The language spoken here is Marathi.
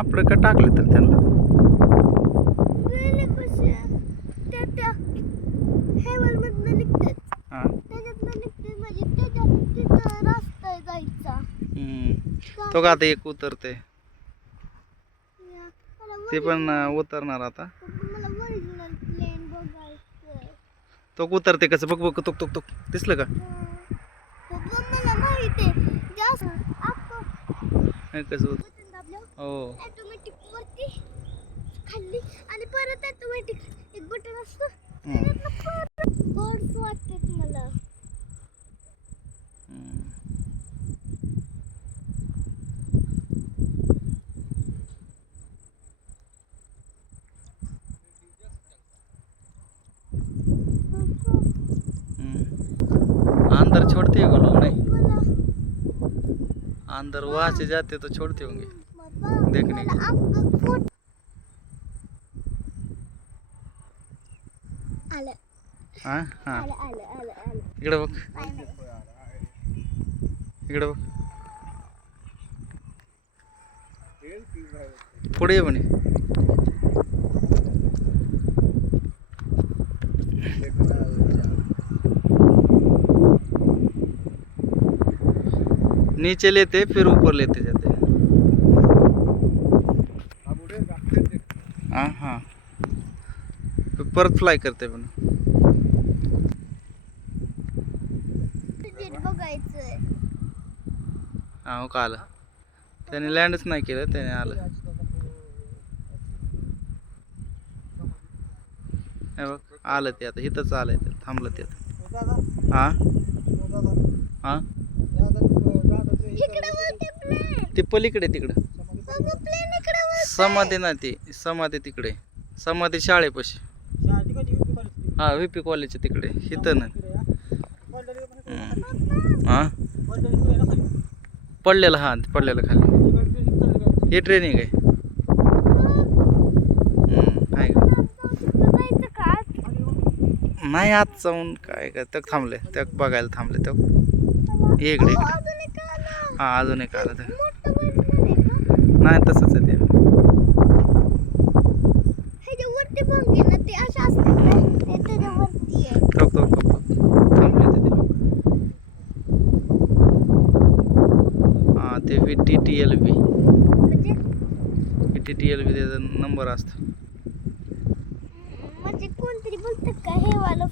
आपलं का टाकलं तर त्यांना हा तो का आता एक उतरते ते पण उतरणार आता तो उतरते कसं बघ बघ तुक तुक तुक दिसलं का कसं हो खाल्ली आणि परत ऑटोमॅटिक एक बटन असतं बर्ड्स वाटतात मला अंदर छोड़ते हो लोग नहीं अंदर वहां से जाते तो छोड़ते होंगे देखने के हाँ हाँ इकडे बघ इकडे बघ पुढे ये म्हणे नीचे लेते फिर ऊपर लेते जाते हाँ हाँ परत फ्लाय करते पण हा हो का आलं त्याने लँडच नाही केलं त्याने आलं हे बघ आलं ते आता इथंच आलंय ते थांबलं ते हा हा ते पलीकडे तिकडं समाधी ना ती समाधी तिकडे समाधी शाळेपाशी हा व्हीपी कॉलेजच्या तिकडे इथं ना हा पडलेलं हा पडलेलं खाली हे ट्रेनिंग आहे नाही आत जाऊन काय काय तर थांबले त्या बघायला थांबले त्या इकडे हा अजून एक आलं तर नाही तसंच आहे ते थांबले ते हा ते VTTLB त्याचा नंबर असतो म्हणजे कोणतरी बोलतात का हे वाला